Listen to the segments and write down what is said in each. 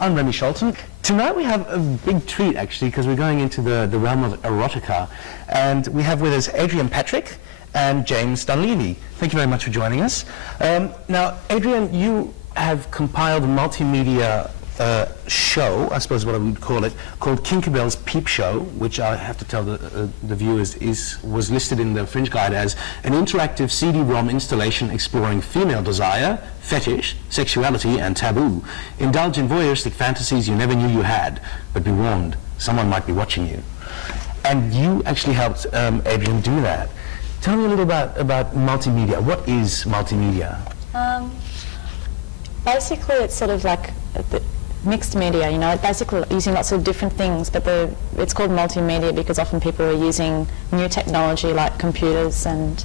I'm Remy Scholten. Tonight we have a big treat actually because we're going into the realm of erotica, and we have with us Adrienne Patrick and James Dunlevie. Thank you very much for joining us. Now Adrienne, you have compiled a multimedia show, I suppose what I would call it, called Kinkabell's Peep Show, which I have to tell the viewers was listed in the Fringe Guide as an interactive CD-ROM installation exploring female desire, fetish, sexuality and taboo. Indulge in voyeuristic fantasies you never knew you had, but be warned, someone might be watching you. And you actually helped Adrienne do that. Tell me a little about multimedia. What is multimedia? Basically it's sort of like mixed media, you know, basically using lots of different things, but it's called multimedia because often people are using new technology like computers and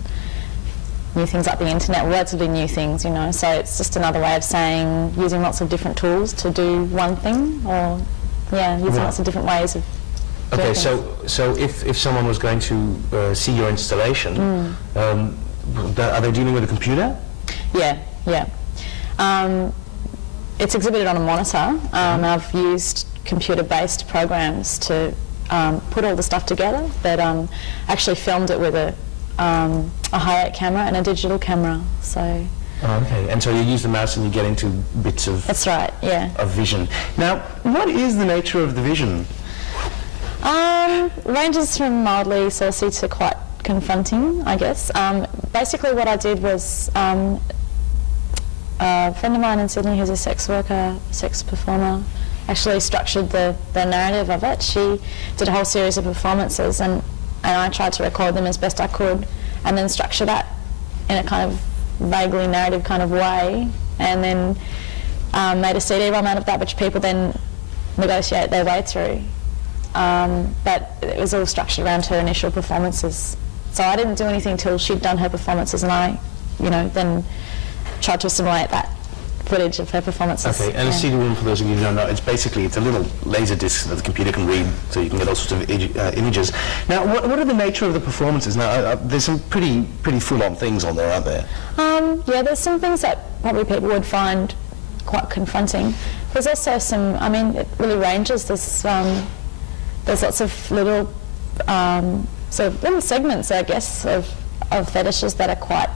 new things like the internet, relatively new things, you know, so it's just another way of saying using lots of different tools to do one thing, or using lots of different ways of doing things. So if someone was going to see your installation, are they dealing with a computer? Yeah. It's exhibited on a monitor. I've used computer-based programs to put all the stuff together, but actually filmed it with a hi-8 camera and a digital camera. So. Okay, and so you use the mouse and you get into bits of. That's right. Yeah. Of vision. Now, what is the nature of the vision? Ranges from mildly saucy to quite confronting, I guess. Basically, what I did was. A friend of mine in Sydney who's a sex worker, sex performer, actually structured the narrative of it. She did a whole series of performances and I tried to record them as best I could and then structure that in a kind of vaguely narrative kind of way, and then made a CD-ROM out of that which people then negotiate their way through. But it was all structured around her initial performances. So I didn't do anything till she'd done her performances, and I, then tried to assimilate that footage of her performances. Okay, and a CD-ROM, for those of you who don't know, it's a little laser disc that the computer can read, so you can get all sorts of images. Now, what are the nature of the performances? Now, there's some pretty full-on things on there, aren't there? Yeah, there's some things that probably people would find quite confronting. There's also some, it really ranges. There's lots of little, sort of little segments, I guess, of fetishes that are quite,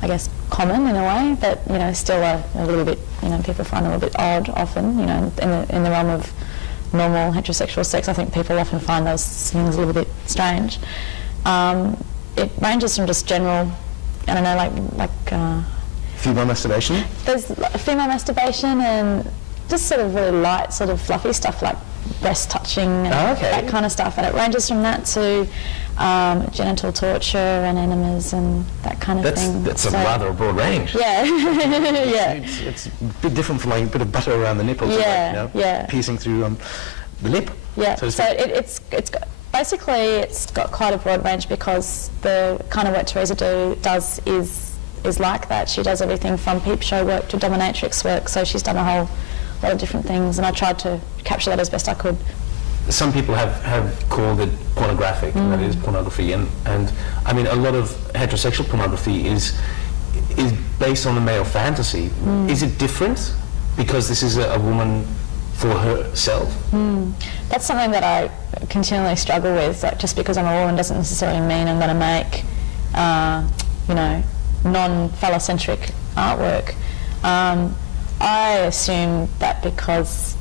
I guess, common in a way, but still a little bit, people find a little bit odd often, in the realm of normal heterosexual sex. I think people often find those things a little bit strange. It ranges from just general, I don't know, like female masturbation? There's female masturbation and just sort of really light, sort of fluffy stuff like breast touching and that kind of stuff, and it ranges from that to genital torture and enemas and that kind of thing. That's a rather broad range. Yeah. It's a bit different from like a bit of butter around the nipples, piercing through the lip. Yeah, so it's basically it's got quite a broad range because the kind of work Teresa does is like that. She does everything from peep show work to dominatrix work, so she's done a whole lot of different things, and I tried to capture that as best I could. Some people have called it pornographic, that is pornography, and a lot of heterosexual pornography is based on the male fantasy. Is it different because this is a woman for herself? That's something that I continually struggle with. Like, just because I'm a woman doesn't necessarily mean I'm going to make, non-phallocentric artwork. I assume that because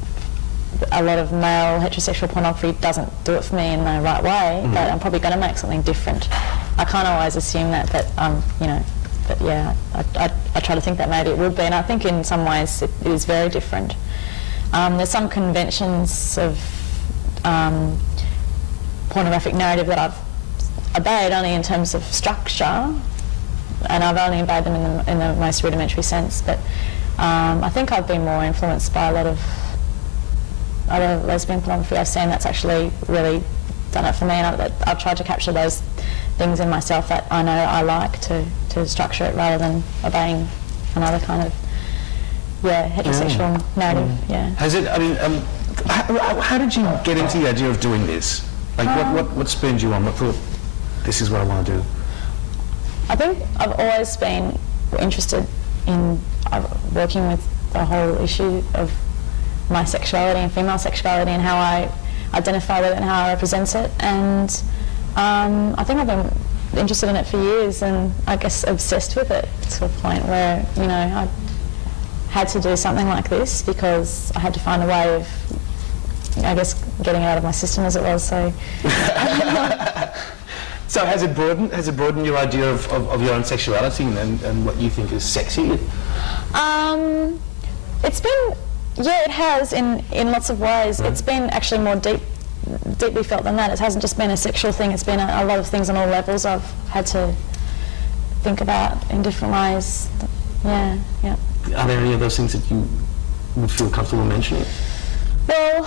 a lot of male heterosexual pornography doesn't do it for me in the right way, that I'm probably going to make something different. I can't always assume that, but I try to think that maybe it would be, and I think in some ways it is very different. There's some conventions of pornographic narrative that I've obeyed only in terms of structure, and I've only obeyed them in the most rudimentary sense, but I think I've been more influenced by a lot of other lesbian pornography I've seen that's actually really done it for me, and I've tried to capture those things in myself that I know I like to structure it rather than obeying another kind of heterosexual narrative. Yeah. Has it? I mean, how did you get into the idea of doing this? Like, what spurred you on? What thought, this is what I want to do? I think I've always been interested in working with the whole issue of my sexuality and female sexuality and how I identify with it and how I represent it, and I think I've been interested in it for years, and I guess obsessed with it to a point where, you know, I had to do something like this because I had to find a way of, I guess, getting it out of my system, as it was. So So has it broadened your idea of your own sexuality and what you think is sexy? It's been, it has in lots of ways. It's been actually more deeply felt than that. It hasn't just been a sexual thing, it's been a lot of things on all levels I've had to think about in different ways. Yeah. Are there any of those things that you would feel comfortable mentioning? Well,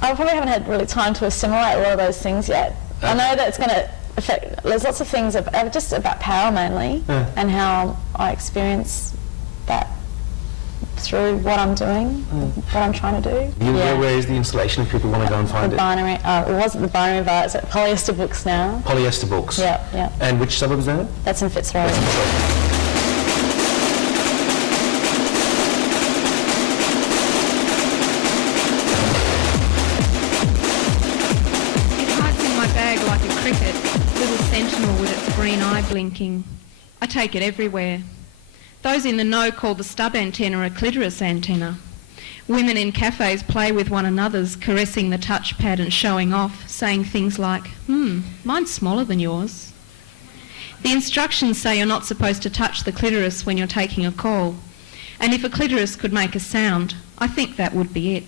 I probably haven't had really time to assimilate a lot of those things yet. I know that it's going to affect, there's lots of things just about power mainly, and how I experience that through what I'm doing, what I'm trying to do. Where is the installation if people want to go and find it? Binary, it wasn't the Binary Bar, it's at Polyester Books now. Polyester Books? Yeah. And which suburb is that? That's in Fitzroy. Like a cricket, little sentinel with its green eye blinking. I take it everywhere. Those in the know call the stub antenna a clitoris antenna. Women in cafes play with one another's, caressing the touchpad and showing off, saying things like, mine's smaller than yours. The instructions say you're not supposed to touch the clitoris when you're taking a call, and if a clitoris could make a sound, I think that would be it.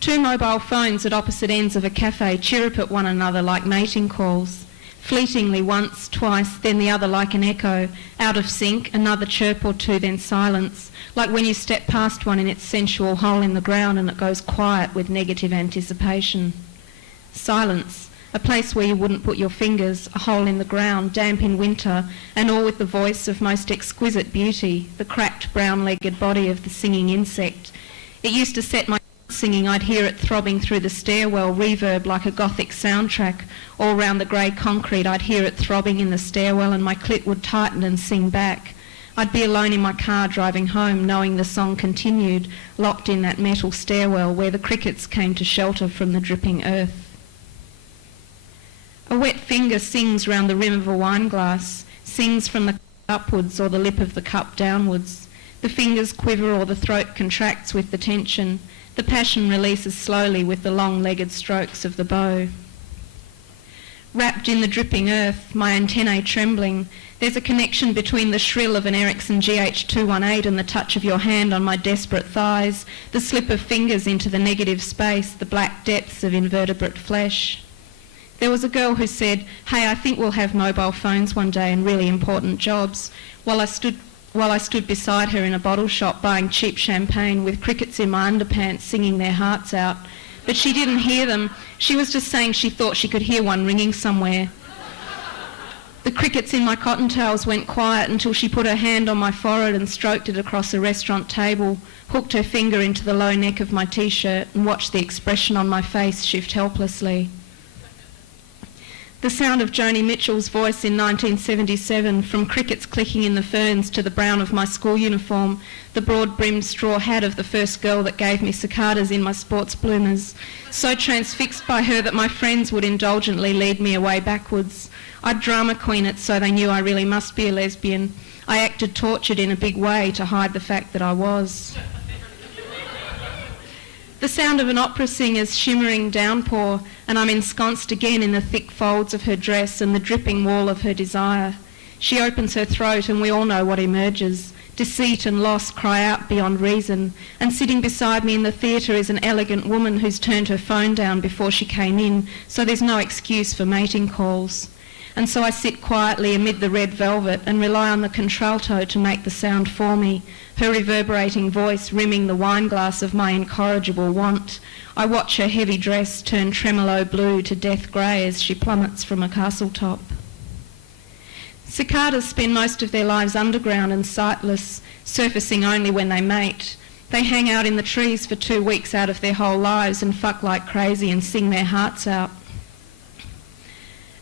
Two mobile phones at opposite ends of a cafe chirrup at one another like mating calls, fleetingly once, twice, then the other like an echo, out of sync, another chirp or two, then silence, like when you step past one in its sensual hole in the ground and it goes quiet with negative anticipation. Silence, a place where you wouldn't put your fingers, a hole in the ground, damp in winter, and all with the voice of most exquisite beauty, the cracked brown-legged body of the singing insect. It used to set my singing, I'd hear it throbbing through the stairwell, reverb like a gothic soundtrack. All round the grey concrete, I'd hear it throbbing in the stairwell, and my clit would tighten and sing back. I'd be alone in my car driving home, knowing the song continued, locked in that metal stairwell where the crickets came to shelter from the dripping earth. A wet finger sings round the rim of a wine glass, sings from the cup upwards or the lip of the cup downwards. The fingers quiver or the throat contracts with the tension. The passion releases slowly with the long-legged strokes of the bow. Wrapped in the dripping earth, my antennae trembling, there's a connection between the shrill of an Ericsson GH218 and the touch of your hand on my desperate thighs, the slip of fingers into the negative space, the black depths of invertebrate flesh. There was a girl who said, "Hey, I think we'll have mobile phones one day and really important jobs," while I stood beside her in a bottle shop buying cheap champagne with crickets in my underpants singing their hearts out. But she didn't hear them. She was just saying she thought she could hear one ringing somewhere. The crickets in my cottontails went quiet until she put her hand on my forehead and stroked it across a restaurant table, hooked her finger into the low neck of my t-shirt and watched the expression on my face shift helplessly. The sound of Joni Mitchell's voice in 1977, from crickets clicking in the ferns to the brown of my school uniform, the broad-brimmed straw hat of the first girl that gave me cicadas in my sports bloomers, so transfixed by her that my friends would indulgently lead me away backwards. I'd drama queen it so they knew I really must be a lesbian. I acted tortured in a big way to hide the fact that I was. The sound of an opera singer's shimmering downpour, and I'm ensconced again in the thick folds of her dress and the dripping wall of her desire. She opens her throat and we all know what emerges. Deceit and loss cry out beyond reason, and sitting beside me in the theatre is an elegant woman who's turned her phone down before she came in, so there's no excuse for mating calls. And so I sit quietly amid the red velvet and rely on the contralto to make the sound for me, her reverberating voice rimming the wineglass of my incorrigible want. I watch her heavy dress turn tremolo blue to death grey as she plummets from a castle top. Cicadas spend most of their lives underground and sightless, surfacing only when they mate. They hang out in the trees for 2 weeks out of their whole lives and fuck like crazy and sing their hearts out.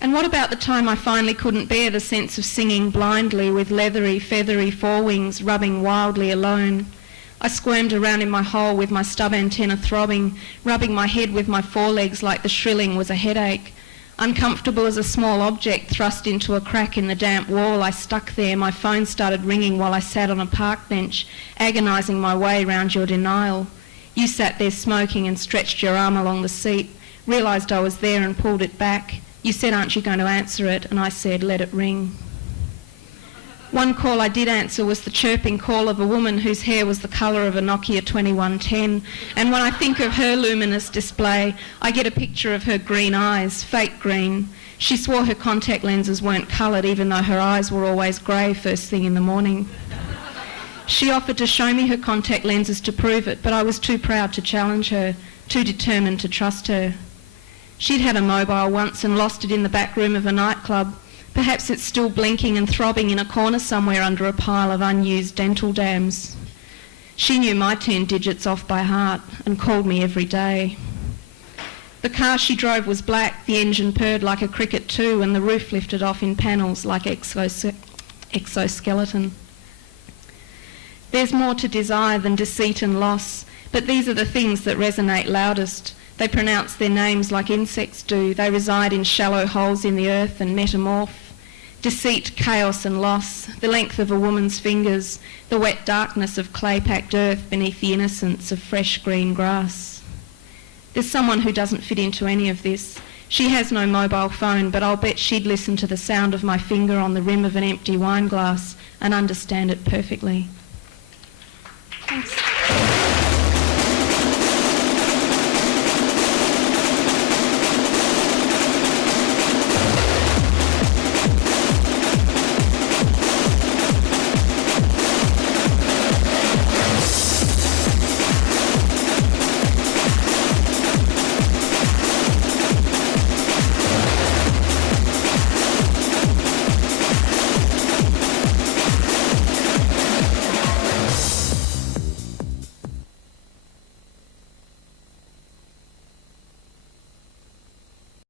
And what about the time I finally couldn't bear the sense of singing blindly with leathery, feathery forewings rubbing wildly alone? I squirmed around in my hole with my stub antenna throbbing, rubbing my head with my forelegs like the shrilling was a headache. Uncomfortable as a small object thrust into a crack in the damp wall, I stuck there. My phone started ringing while I sat on a park bench, agonising my way round your denial. You sat there smoking and stretched your arm along the seat, realised I was there and pulled it back. You said, "Aren't you going to answer it?" And I said, "Let it ring." One call I did answer was the chirping call of a woman whose hair was the colour of a Nokia 2110, and when I think of her luminous display, I get a picture of her green eyes, fake green. She swore her contact lenses weren't coloured, even though her eyes were always grey first thing in the morning. She offered to show me her contact lenses to prove it, but I was too proud to challenge her, too determined to trust her. She'd had a mobile once and lost it in the back room of a nightclub. Perhaps it's still blinking and throbbing in a corner somewhere under a pile of unused dental dams. She knew my 10 digits off by heart and called me every day. The car she drove was black, the engine purred like a cricket too, and the roof lifted off in panels like exoskeleton. There's more to desire than deceit and loss, but these are the things that resonate loudest. They pronounce their names like insects do. They reside in shallow holes in the earth and metamorph. Deceit, chaos and loss, the length of a woman's fingers, the wet darkness of clay-packed earth beneath the innocence of fresh green grass. There's someone who doesn't fit into any of this. She has no mobile phone, but I'll bet she'd listen to the sound of my finger on the rim of an empty wine glass and understand it perfectly. Thanks.